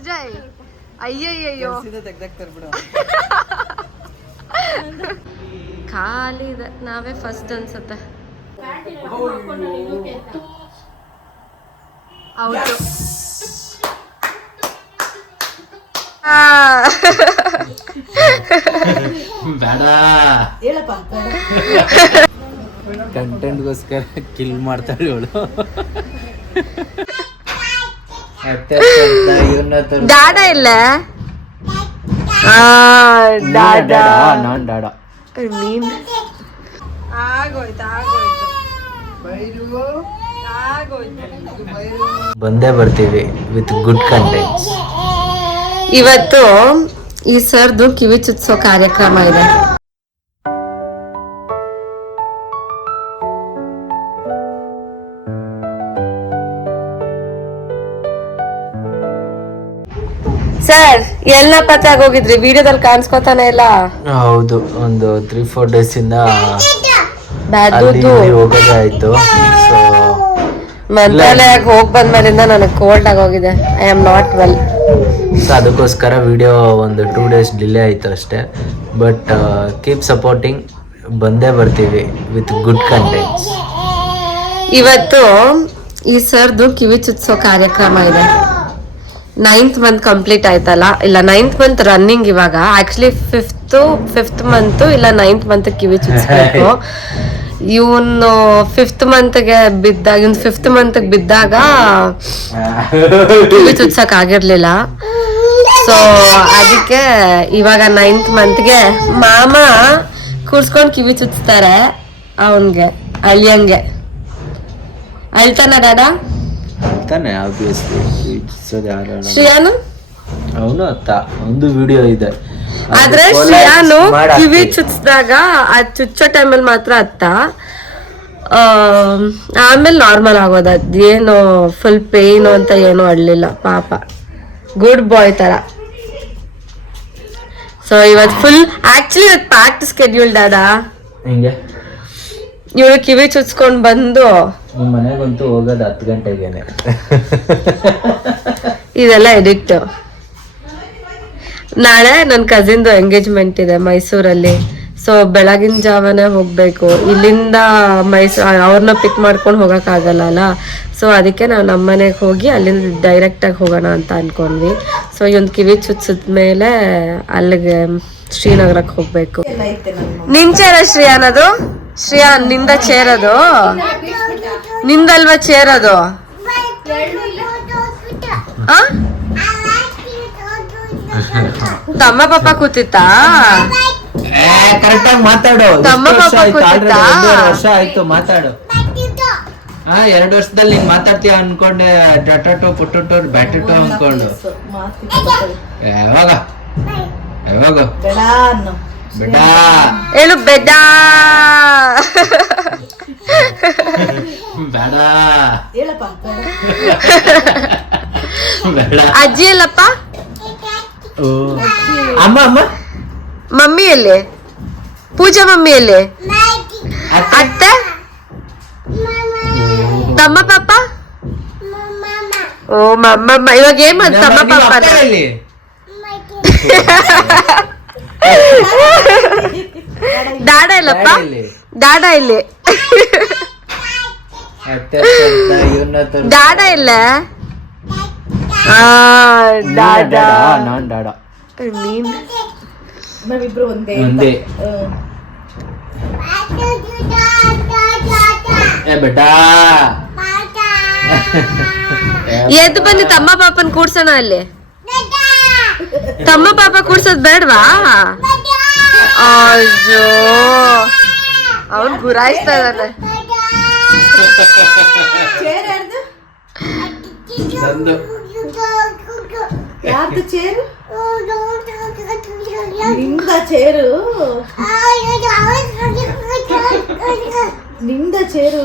ಸುಜಯ್ ಅಯ್ಯಯ್ಯೋ ಖಾಲಿ ಇದೆ, ನಾವೇ ಫಸ್ಟ್ ಅನ್ಸುತ್ತೆ. ಹೌದು ಕಂಟೆಂಟ್ಗೋಸ್ಕರ ಕಿಲ್ ಮಾಡ್ತಾಳೆ ಇವಳು. ಡಾಡ ಇಲ್ಲ, ನಾನ್ ಡಾಡ. ನೀನ್ ಆಗೋಯ್ತು ಬಂದೇ ಬರ್ತೀವಿ ವಿತ್ ಗುಡ್ ಕಂಟೆಂಟ್ಸ್. ಇವತ್ತು ಈ ಸರ್ದು ಕಿವಿ ಚುಚ್ಸೋ ಕಾರ್ಯಕ್ರಮ ಇದೆ. ಸರ್ ಎಲ್ಲ ಪತ್ತಾಗ ಹೋಗಿದ್ರಿ, ವಿಡಿಯೋದಲ್ಲಿ ಕಾಣಿಸ್ಕೊತಾನೆ ಇಲ್ಲ. ಹೌದು, ಒಂದು 3-4 days ಇಂದ ಹೋಗೋದೇ ಆಯ್ತು. ಸೊ ಮಂತ್ರಾಲಯಕ್ಕೆ ಹೋಗಿ ಬಂದ್ಮೇಲಿಂದ ನನಗೆ ಕೋಲ್ಡ್ ಆಗೋಗಿದೆ. I am not well. So ಅದಕ್ಕೋಸ್ಕರ ವಿಡಿಯೋ ಒಂದು 2 days ಡಿಲೇ ಆಯಿತು ಅಷ್ಟೇ. ಬಟ್ ಕೀಪ್ ಸಪೋರ್ಟಿಂಗ್, ಬಂದೇ ಬರ್ತೀವಿ ವಿತ್ ಗುಡ್ ಕಂಟೆಂಟ್ಸ್. ಇವತ್ತು ಈ ಸರ್ದು ಕಿವಿ ಚುಚ್ಸೋ ಕಾರ್ಯಕ್ರಮ ಇದೆ. 9th month ಕಂಪ್ಲೀಟ್ ಆಯ್ತಲ್ಲ, ಇಲ್ಲ 9th month ರನ್ನಿಂಗ್ ಇವಾಗ. ಆಕ್ಚುಲಿ 5th month ಇಲ್ಲ 9th month ಕಿವಿ ಚುಚ್ಬೇಕು. ಇವನು 5th monthಗೆ ಬಿದ್ದಾಗ, ಇವ್ನು 5th monthಗೆ ಬಿದ್ದಾಗ ಕಿವಿ ಚುಚ್ಸಕ್ ಆಗಿರ್ಲಿಲ್ಲ. ಸೊ ಅದಕ್ಕೆ ಇವಾಗ 9th monthಗೆ ಮಾಮ ಕೂರ್ಸ್ಕೊಂಡ್ ಕಿವಿ ಚುಚ್ತಾರೆ ಅವನ್ಗೆ, ಅಳಿಯಂಗೆ. ಅಳ್ತಾನ ಡಾಡ ತಾನೆ, ಆಬ್ವಿಯಸ್ಲಿ. ಶ್ರೇಯಾನು ಅವನು ಅತ್ತ ಒಂದು ವಿಡಿಯೋ ಇದೆ, ಆದ್ರೆ ಶ್ರೇಯಾನು ಕಿವಿ ಚುಚ್ಚಿದಾಗ ಅದ್ ಚುಚ್ಚೋ ಟೈಮಲ್ಲಿ ಮಾತ್ರ ಅತ್ತ, ಆಮೇಲೆ ನಾರ್ಮಲ್ ಆಗೋದು. ಅದೇನು ಫುಲ್ ಪೇಯ್ನು ಅಂತ ಏನು ಅಡ್ಲಿಲ್ಲ ಪಾಪ, ಗುಡ್ ಬಾಯ್ ತರ. ಸೊ ಇವತ್ತು ಫುಲ್ ಆಕ್ಚುಲಿ ಇವತ್ತು ಪ್ಯಾಕ್ಟ್ ಸ್ಕೆಡ್ಯೂಲ್ ಡಾಡ. ಹಿಂಗೆ ಇವ್ರು ಕಿವಿ ಚುಚ್ಕೊಂಡ್ ಬಂದು ನಿಮ್ಮ ಮನೆಗಂತೂ ಹೋಗೋದು 10 ಗಂಟೆಗೇನೆ. ಇದೆಲ್ಲ ಎಡಿಕ್ಟ್. ನಾಳೆ ನನ್ನ ಕಸಿನ್ದು ಎಂಗೇಜ್ಮೆಂಟ್ ಇದೆ ಮೈಸೂರಲ್ಲಿ. ಸೊ ಬೆಳಗಿನ ಜಾವನೇ ಹೋಗ್ಬೇಕು. ಇಲ್ಲಿಂದ ಅವ್ರನ್ನ ಪಿಕ್ ಮಾಡ್ಕೊಂಡು ಹೋಗೋಕ್ಕಾಗಲ್ಲ ಅಲ್ಲ. ಸೊ ಅದಕ್ಕೆ ನಾವು ನಮ್ಮ ಮನೆಗೆ ಹೋಗಿ ಅಲ್ಲಿಂದ ಡೈರೆಕ್ಟಾಗಿ ಹೋಗೋಣ ಅಂತ ಅನ್ಕೊಂಡ್ವಿ. ಸೊ ಇವೊಂದು ಕಿವಿ ಚುಚ್ಚಿದ್ಮೇಲೆ ಅಲ್ಲಿಗೆ ಶ್ರೀನಗರಕ್ಕೆ ಹೋಗ್ಬೇಕು. ನಿನ್ ಚೇರ ಶ್ರೇಯಾನದು? ಶ್ರೇಯಾ ನಿಂದ ಚೇರದು? ನಿಂದಲ್ವಾ ಚೇರದು? ತಮ್ಮ ಪಾಪ ಕೂತಿತ್ತಾ? ಕರೆಕ್ಟಾಗಿ ಮಾತಾಡು. ತಮ್ಮ ಪಾಪ ಕೂತಿತ್ತಾ? 2 ವರ್ಷ ಆಯ್ತು, ಮಾತಾಡು. 2 ವರ್ಷದಲ್ಲಿ ನೀನ್ ಮಾತಾಡ್ತೀಯ ಅನ್ಕೊಂಡೆ. ಡಟಾಟೋ ಪುಟ್ಟೋ ಬ್ಯಾಟಟೋ ಅನ್ಕೊಂಡು. ಯಾವಾಗ ಬೇಡ ಹೇಳು ಬೇಡ ಬೇಡ. ಅಜ್ಜಿ ಎಲ್ಲಪ್ಪ? ಅಮ್ಮ ಮಮ್ಮಿ ಎಲ್ಲಿ? ಪೂಜಾ ಮಮ್ಮಿ ಎಲ್ಲಿ? ಅತ್ತೆ? ತಮ್ಮ ಪಾಪ? ಓ ಮಮ್ಮ. ಇವಾಗ ಏನ್ ತಮ್ಮ ಪಾಪ ಡಾಡ ಇಲ್ಲಪ್ಪ? ಡಾಡ ಇಲ್ಲಿ. ಡಾಡ ಇಲ್ಲ. ನಾನ್ ಡಾಡ. ನೀನ್ ಒಂದೇ ಬೇಟಾ. ಎದ್ದು ಬನ್ನಿ, ತಮ್ಮ ಪಾಪನ್ ಕೂಡ್ಸೋಣ ಅಲ್ಲಿ. ತಮ್ಮ ಪಾಪ ಕೂಡ್ಸೋದ್ ಬೇಡವಾ? ಅಯ್ಯೋ, ಅವನ್ ಗುರಾಯಿಸ್ತಾ ಇದ್ದಾನೆ. ಯಾರ್ದು ಚೇರು? ನಿಂದ ಚೇರು? ನಿಂದ ಚೇರು?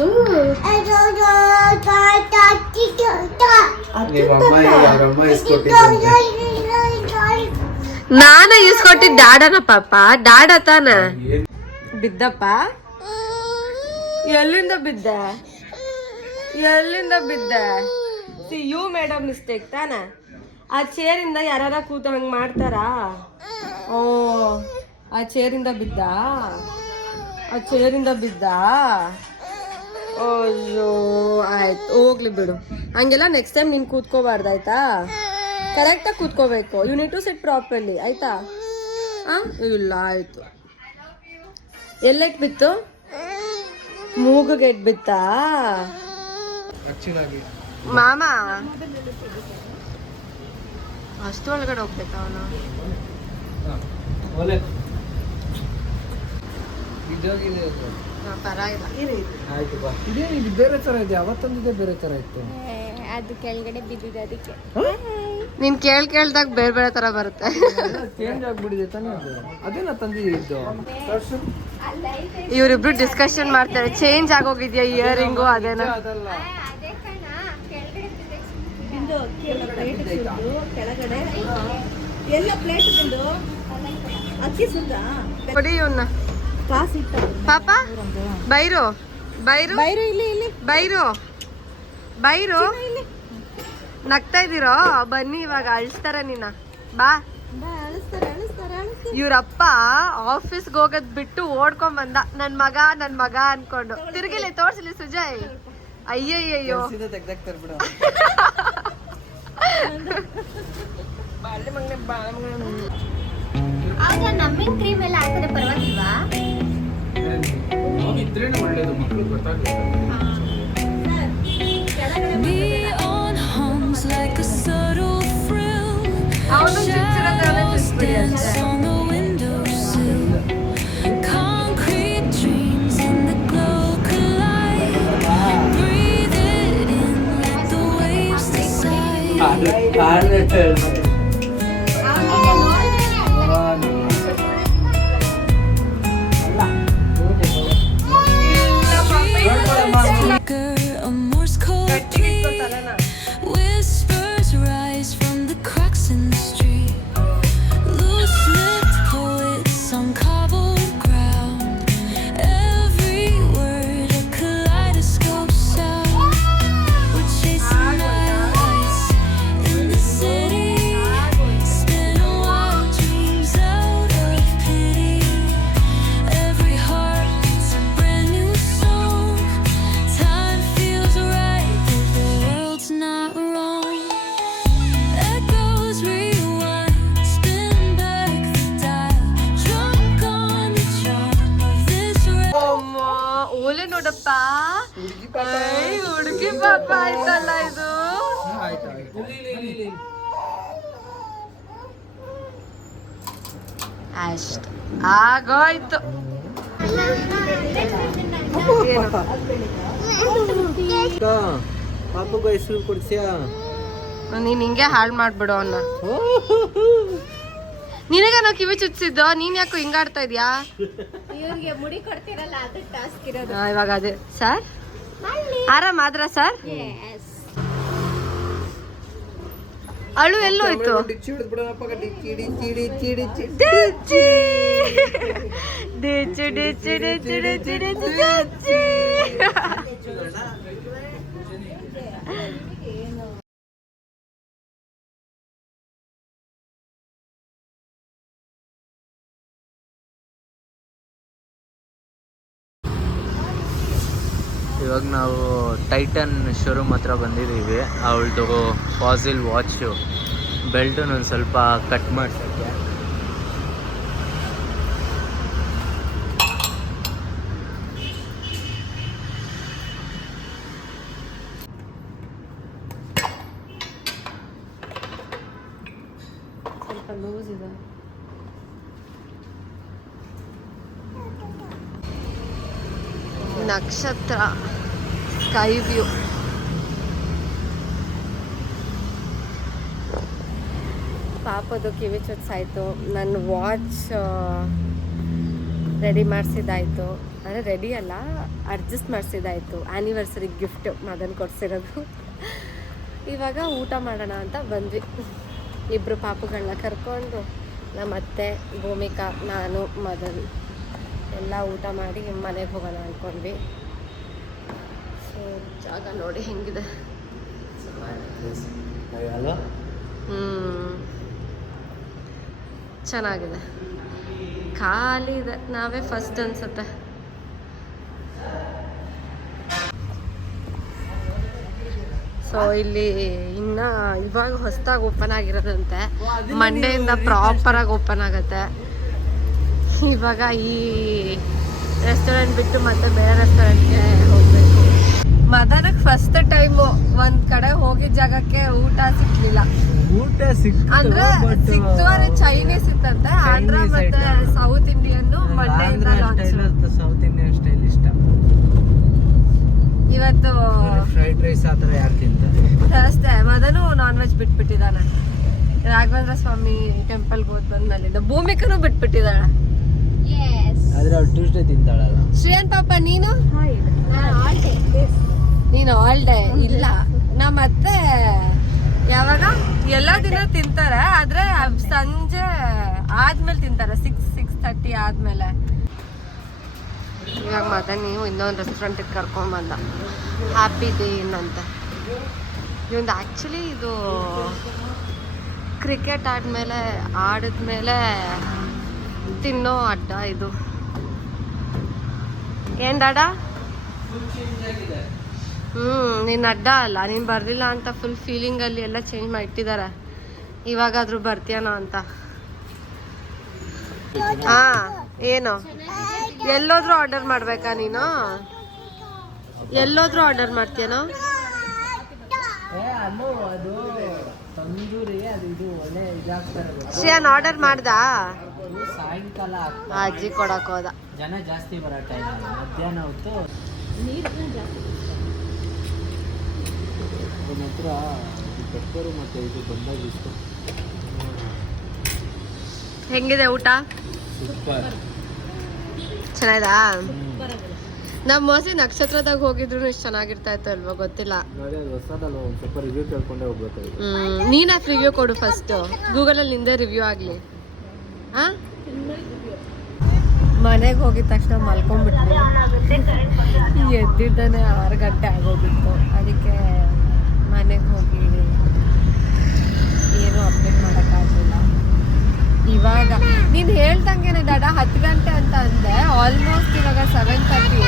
ನಾನ ಇಸ್ಕೊಟ್ಟಿದ್ ಡಾಡನ ಪಾಪ? ಡಾಡ ತಾನ ಬಿದ್ದಪ್ಪ? ಎಲ್ಲಿಂದ ಬಿದ್ದ? ಯು ಮೇಡ್ ಅ ಮಿಸ್ಟೇಕ್ ತಾನ? ಆ ಚೇರಿಂದ ಯಾರ ಕೂತು ಹಂಗೆ ಮಾಡ್ತಾರಾ? ಓ ಆ ಚೇರಿಂದ ಬಿದ್ದ, ಆ ಚೇರಿಂದ ಬಿದ್ದ. ಅಯ್ಯೋ ಆಯ್ತು, ಹೋಗ್ಲಿ ಬಿಡು. ಹಂಗೆಲ್ಲ ನೆಕ್ಸ್ಟ್ ಟೈಮ್ ನೀನು ಕೂತ್ಕೋಬಾರ್ದು ಆಯ್ತಾ? ಕರೆಕ್ಟಾಗಿ ಕೂತ್ಕೋಬೇಕು. You need to sit properly ಆಯ್ತಾ? ಇಲ್ಲ ಆಯ್ತು. ಎಲ್ಲೆಟ್ ಬಿತ್ತು? ಮೂಗುಗೆ ಎಟ್ ಬಿತ್ತಾ? ಮಾಮ ಅಷ್ಟು ಒಳಗಡೆ ಹೋಗ್ಬೇಕಾ ಅವನು? ಬೇರೆ ತರ ಇದೆ, ಅವತ್ತೊಂದಿದೆ ಬೇರೆ ತರ ಇತ್ತು. ಅದು ಕೆಳಗಡೆ ಬಿದ್ದಿದೆ ಅದಕ್ಕೆ. ನೀನ್ ಕೇಳ್ದಾಗ ಬೇರೆ ಬೇರೆ ತರ ಬರುತ್ತೆ. ಚೇಂಜ್ ಆಗ್ಬಿಟ್ಟಿದೆ ತಾನೇ ಅದು. ಅದೇನ ತಂದಿದ್ದು? ಇವ್ರಿಬ್ರು ಡಿಸ್ಕಷನ್ ಮಾಡ್ತಾರೆ. ಚೇಂಜ್ ಆಗೋಗಿದ್ಯಾ ಇಯರಿಂಗು? ಅದೇನ ಅದಲ್ಲ. ಅದೇ ಕಣ ಕೆಳಗಡೆ ತಿಂದು ಪ್ಲೇಟ್ ಸುರಿದು ಕೆಳಗಡೆ ಎಲ್ಲ ಪ್ಲೇಟ್ ತಿಂದು ಅಕ್ಕಿ ಸುದ್ದ ಕೊಡಿ ಇವನ್ನ. ಕಾಸು ಇಟ್ಟ ಪಾಪ ಬೈರು ಬೈರು ಬೈರು ಇಲ್ಲಿ ಇಲ್ಲಿ ಬೈರು ಬೈರು ನಗ್ತಾ ಇದೀರೋ? ಬನ್ನಿ ಇವಾಗ ಅಳಿಸ್ತಾರ ನಿನ್ನ. ಬಾ. ಅಳಿಸ್ತಾರೆ ಅಳಿಸ್ತಾರೆ ಅಳಿಸ್ತಾರೆ. ಇವ್ರಪ್ಪ ಆಫೀಸ್ಗೆ ಹೋಗೋದ್ ಬಿಟ್ಟು ಓಡ್ಕೊಂಡ್ ಬಂದ. ನನ್ ಮಗ ಅನ್ಕೊಂಡು. ತಿರ್ಗಿಲಿ ತೋರ್ಸಲಿ ಸುಜಯ್. ಅಯ್ಯಯ್ಯೋ ಹೌದಾ? ನಮ್ಮಿನ ಕ್ರೀಮ್ ಎಲ್ಲ ಹಾಕಿದ್ರೆ ಪರವಾಗಿಲ್ವಾ? ಇದ್ರೇನೆ ಒಳ್ಳೇದು, ಮಕ್ಕಳಿಗೆ ಗೊತ್ತಾಗುತ್ತೆ. ಅವನು Whispers rise from the cracks in the street. Loose lipped poets on cobbled ground. Every word a kaleidoscope sound. We're chasing lights in the city. Spin wild dreams out of pity. Every heart beats a brand new song. Time feels right, but the world's not wrong. Echoes rewind, spin back the dial. Drunk on the charm of this ಓಲೆ ನೋಡಪ್ಪ. ಹುಡುಗಿ ಪಾಪ ಆಯ್ತಲ್ಲ ಇದು. ಅಷ್ಟ ಆಗೋಯ್ತು. ಪಾಪಗೂ ಹೆಸರು ಕೊಡ್ಸಿಯಾ? ನೀನ್ ಹಿಂಗೆ ಹಾಳು ಮಾಡ್ಬಿಡು ಅವನ್ನ. ನಿನಗ ನಾವು ಕಿವಿ ಚುಚ್ಚಿದ್ದು, ನೀನ್ ಯಾಕೋ ಹಿಂಗಾಡ್ತಾ ಇದ್ಯಾ? ಇವ್ರಿಗೆ ಮುಡಿ ಕೊಡ್ತಿರಲ್ಲ ಅದು ಟಾಸ್ಕ್ ಇರೋದು. ಇವಾಗ ಅದೇ ಸರ್ ಆರಾಮ್ ಆದ್ರ ಸರ್? ಅಳು ಎಲ್ಲೋಯ್ತು? ಇವಾಗ ನಾವು ಟೈಟನ್ ಶೋರೂಮ್ ಹತ್ರ ಬಂದಿದ್ದೀವಿ. ಅವಳದು ಫಾಸಿಲ್ ವಾಚು ಬೆಲ್ಟನ್ನು ಒಂದು ಸ್ವಲ್ಪ ಕಟ್ ಮಾಡ್ಸೋಕ್ಕೆ. ಸ್ವಲ್ಪ ಲೂಸ್ ಇದೆ. ನಕ್ಷತ್ರ ಸ್ಕೈ ವ್ಯೂ. ಪಾಪದು ಕಿವಿ ಚುಚ್ಚಾಯಿತು. ನನ್ನ ವಾಚ್ ರೆಡಿ ಮಾಡಿಸಿದ್ದಾಯಿತು. ಅಂದರೆ ರೆಡಿ ಅಲ್ಲ, ಅಡ್ಜಸ್ಟ್ ಮಾಡಿಸಿದ್ದಾಯಿತು. ಆ್ಯನಿವರ್ಸರಿ ಗಿಫ್ಟ್ ಮದನ್ ಕೊಡಿಸಿರೋದು. ಇವಾಗ ಊಟ ಮಾಡೋಣ ಅಂತ ಬಂದ್ವಿ. ಇಬ್ಬರು ಪಾಪುಗಳನ್ನ ಕರ್ಕೊಂಡು ನಮ್ಮ ಅತ್ತೆ, ಭೂಮಿಕಾ, ನಾನು, ಮದನ್ ಎಲ್ಲ ಊಟ ಮಾಡಿ ಮನೆಗೆ ಹೋಗೋಣ ಅಂದ್ಕೊಂಡ್ವಿ. ಸೊ ಜಾಗ ನೋಡಿ ಹೆಂಗಿದೆ. ಚೆನ್ನಾಗಿದೆ, ಖಾಲಿ ಇದೆ. ನಾವೇ ಫಸ್ಟ್ ಅನ್ಸುತ್ತೆ. ಸೊ ಇಲ್ಲಿ ಇನ್ನ ಇವಾಗ ಹೊಸದಾಗಿ ಓಪನ್ ಆಗಿರೋದಂತೆ. ಮಂಡೆಯಿಂದ ಪ್ರಾಪರಾಗಿ ಓಪನ್ ಆಗುತ್ತೆ. ಇವಾಗ ಈ ರೆಸ್ಟೋರೆಂಟ್ ಬಿಟ್ಟು ಮತ್ತೆ ಬೇರೆ ರೆಸ್ಟೋರೆಂಟ್ಗೆ ಹೋಗ್ಬೇಕು. ಮದನಕ್ಕೆ ಫಸ್ಟ್ ಟೈಮು ಒಂದ್ ಕಡೆ ಹೋಗಿದ ಜಾಗಕ್ಕೆ ಊಟ ಸಿಕ್ಲಿಲ್ಲ. ಊಟ ಸಿಕ್ತು ಅಂದ್ರೆ ಸಿಕ್ತು, ಆದ್ರೆ ಚೈನೀಸ್ ಇತ್ತಂತೆ. ಆಂಧ್ರ ಮತ್ತೆ ಸೌತ್ ಇಂಡಿಯನ್ ಮಂಡೆಯಿಂದ ಸೌತ್ ಇಂಡಿಯನ್ ಸ್ಟೈಲ್ ಇಷ್ಟ. ಇವತ್ತು ಫ್ರೈಡ್ ರೈಸ್ ಆ ಥರ ಯಾರು ತಿಂತಾರೆ? ಅಷ್ಟೇ, ಮದನು ನಾನ್ ವೆಜ್ ಬಿಟ್ಬಿಟ್ಟಿದ್ದಾನೆ. ರಾಘವೇಂದ್ರ ಸ್ವಾಮಿ ಟೆಂಪಲ್ಗೆ ಹೋದ್ ಬಂದ್ಮೇಲಿಂದ ಭೂಮಿಕನು ಬಿಟ್ಬಿಟ್ಟಿದ್ದಾಳೆ. ಆದ್ರೆ ಅವ್ಳು ಟ್ಯೂಸ್ಡೇ ತಿಂತಾಳಲ್ಲ. ಶ್ರೇಯನ್ ಪಾಪ ನೀನು ಆಲ್ ಡೇ ಇಲ್ಲ. ನಾ ಮತ್ತೆ ಯಾವಾಗ ಎಲ್ಲ ದಿನ ತಿಂತಾರೆ, ಆದ್ರೆ ಸಂಜೆ ಆದ್ಮೇಲೆ ತಿಂತಾರೆ. 6:30 ಆದ್ಮೇಲೆ. ಇವಾಗ ಮದನ್ ನೀವು ಇನ್ನೊಂದು ರೆಸ್ಟೋರೆಂಟಿಗೆ ಕರ್ಕೊಂಡ್ ಬಂದ, ಹ್ಯಾಪಿ ಡೇ ಅಂತ. ಇವಂದು ಆ್ಯಕ್ಚುಲಿ ಇದು ಕ್ರಿಕೆಟ್ ಆಡಿದ್ಮೇಲೆ ತಿನ್ನೋ ಅಡ್ಡ ಇದು. ಏನ್ ಡಾಡ? ನೀನ್ ಅಡ್ಡ ಅಲ್ಲ, ನೀನ್ ಬರ್ಲಿಲ್ಲ ಅಂತ ಫುಲ್ ಫೀಲಿಂಗ್ ಅಲ್ಲಿ ಎಲ್ಲ ಚೇಂಜ್ ಮಾಡಿಟ್ಟಿದ್ದಾರೆ. ಇವಾಗಾದ್ರೂ ಬರ್ತೀಯನೋ ಅಂತ. ಹಾ, ಏನು ಎಲ್ಲೋದ್ರೂ ಆರ್ಡರ್ ಮಾಡ್ಬೇಕಾ ನೀನು? ಎಲ್ಲೋದ್ರೂ ಆರ್ಡರ್ ಮಾಡ್ತೀಯನೋ? ಅದು ತಂದೂರಿ, ಅದು ಇದು ಒಳ್ಳೆ ಇದಾಗ್ತಾರೆ. ಶ್ರೇಯನ್ ಆರ್ಡರ್ ಮಾಡ್ದಾ? ಸಾಯಂಕಾಲ ಅಜ್ಜಿ ಕೊಡಕ್ ಹೋದ. ಜನ ಜಾಸ್ತಿ ಬರೋ ಟೈಮ್, ಮಧ್ಯಾಹ್ನ ಹೊತ್ತು ನನ್ನ ಹತ್ರ ಪೆಪ್ಪರು ಮತ್ತೆ ಇದು ಬಂದಾಗ ಇಷ್ಟು. ಹೆಂಗಿದೆ ಊಟ? ಸೂಪರ್, ಚೆನ್ನಾಗಿದಾ? ನಾವ್ ಮೋಸ್ಟ್ಲಿ ನಕ್ಷತ್ರದಾಗ ಹೋಗಿದ್ರು ಇಷ್ಟು ಚೆನ್ನಾಗಿರ್ತಾ ಇತ್ತು ಅಲ್ವಾ, ಗೊತ್ತಿಲ್ಲ. ನೋಡಿ ಅದು ಹೊಸದಲ್ವ, ಒಂದು ಸ್ವಲ್ಪ ರಿವ್ಯೂ ಕೇಳ್ಕೊಂಡೆ ಹೋಗ್ಬೇಕಾಗಿತ್ತು. ನೀನ ರಿವ್ಯೂ ಕೊಡು ಫಸ್ಟ್, ಗೂಗಲಲ್ಲಿ ನಿಂದೆ ರಿವ್ಯೂ ಆಗಲಿ. ಹಾಂ, ಮನೆಗೆ ಹೋಗಿದ ತಕ್ಷಣ ಮಲ್ಕೊಂಡ್ಬಿಟ್ವಿ. ಎದ್ದಿದ್ದಾನೆ 6 ಗಂಟೆ ಆಗೋಗಿತ್ತು. ಅದಕ್ಕೆ ಮನೆಗೆ ಹೋಗಿ ಏನು ಅಪ್ಡೇಟ್ ಮಾಡೋಕ್ಕಾಗಲಿಲ್ಲ. ಇವಾಗ ನೀನು ಹೇಳ್ದಂಗೆನೆ ಡಾಡ 10 ಗಂಟೆ ಅಂತ ಅಂದೆ. ಆಲ್ಮೋಸ್ಟ್ ಇವಾಗ 7:30.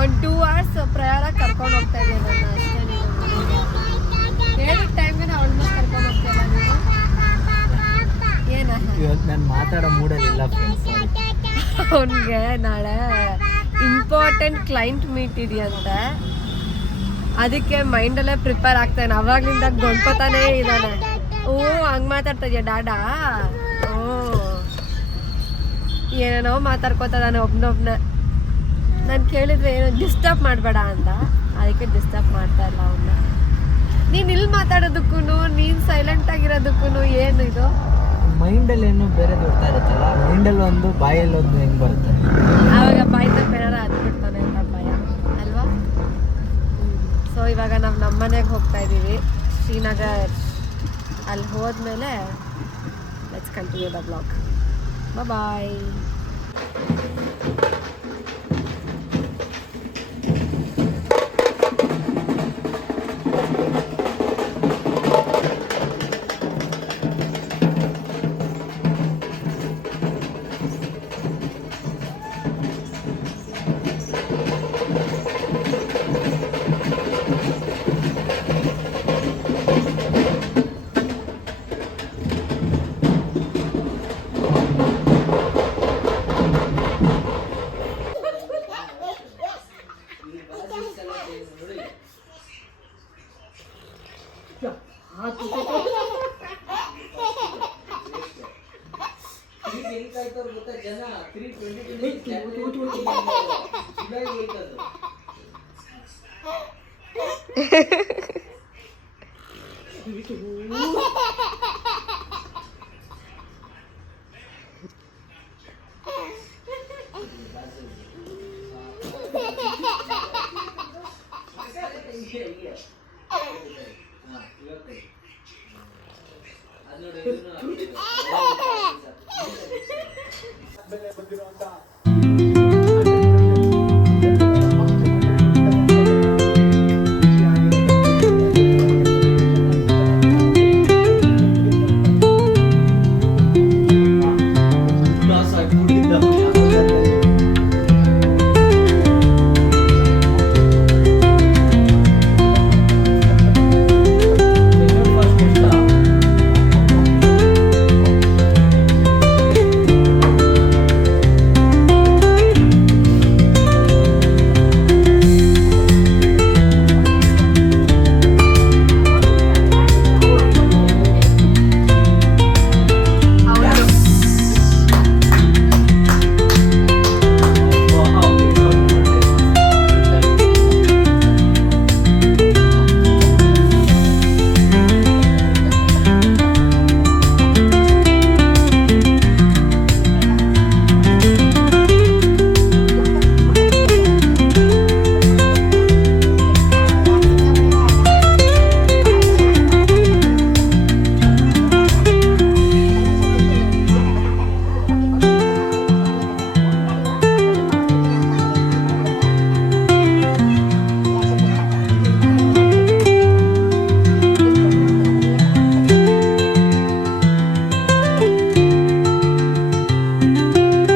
ಒಂದು 2 hours ಪ್ರಯಾಣ ಕರ್ಕೊಂಡು ಹೋಗ್ತಾ ಇದೆಯಾ ನನ್ನ ಅಷ್ಟೇ. ನೀನು ಹೇಳಿದ ಟೈಮ್ಗೆ ಆಲ್ಮೋಸ್ಟ್ ಕರ್ಕೊಂಡು ಹೋಗ್ತೀಯಲ್ಲ ನೀನು. ಏನ ಇವತ್ತು ನಾನು ಮಾತಾಡೋ ಮೂಡಲ್ಲಿಲ್ಲ ಫ್ರೆಂಡ್ಸ್. ಅವನಿಗೆ ನಾಳೆ ಇಂಪಾರ್ಟೆಂಟ್ ಕ್ಲೈಂಟ್ ಮೀಟ್ ಇದೆಯಂತೆ, ಅದಕ್ಕೆ ಮೈಂಡಲ್ಲೇ ಪ್ರಿಪೇರ್ ಆಗ್ತಾನೆ. ಅವಾಗ್ಲಿಂದ ಗೊಂಡ್ಕೋತಾನೇ ಇದ್ದಾನೆ. ಹಂಗೆ ಮಾತಾಡ್ತಾ ಇದೆಯಾ ಡಾಡಾ? ಏನೇನೋ ಮಾತಾಡ್ಕೋತಾನೆ ಒಬ್ನೊಬ್ನ. ನಾನು ಕೇಳಿದ್ರೆ ಏನೋ ಡಿಸ್ಟರ್ಬ್ ಮಾಡಬೇಡ ಅಂತ, ಅದಕ್ಕೆ ಡಿಸ್ಟರ್ಬ್ ಮಾಡ್ತಾ ಇಲ್ಲ ಅವನ್ನ. ನೀನು ಇಲ್ಲಿ ಮಾತಾಡೋದಕ್ಕೂ ನೀನು ಸೈಲೆಂಟ್ ಆಗಿರೋದಕ್ಕೂ ಏನು ಇದು? ಮೈಂಡಲ್ಲಿ ಏನೋ ಬೇರೆ ದೊಡ್ತಾ ಇರುತ್ತಲ್ಲ, ಮೈಂಡಲ್ಲಿ ಒಂದು ಬಾಯಲ್ಲಿ ಒಂದು ಹೆಂಗೆ ಬರುತ್ತೆ, ಆವಾಗ ಬಾಯಿ ತಪ್ಪ ಏನಾರ ಹತ್ಬಿಡ್ತಾನೆ ಅಂತ ಭಯ ಅಲ್ವಾ? ಸೊ ಇವಾಗ ನಾವು ನಮ್ಮ ಮನೆಗೆ ಹೋಗ್ತಾ ಇದ್ದೀವಿ, ಶ್ರೀನಗರ್. ಅಲ್ಲಿ ಹೋದ್ಮೇಲೆ let's continue the blog. Bye. ಬಂದಿರುವಂತ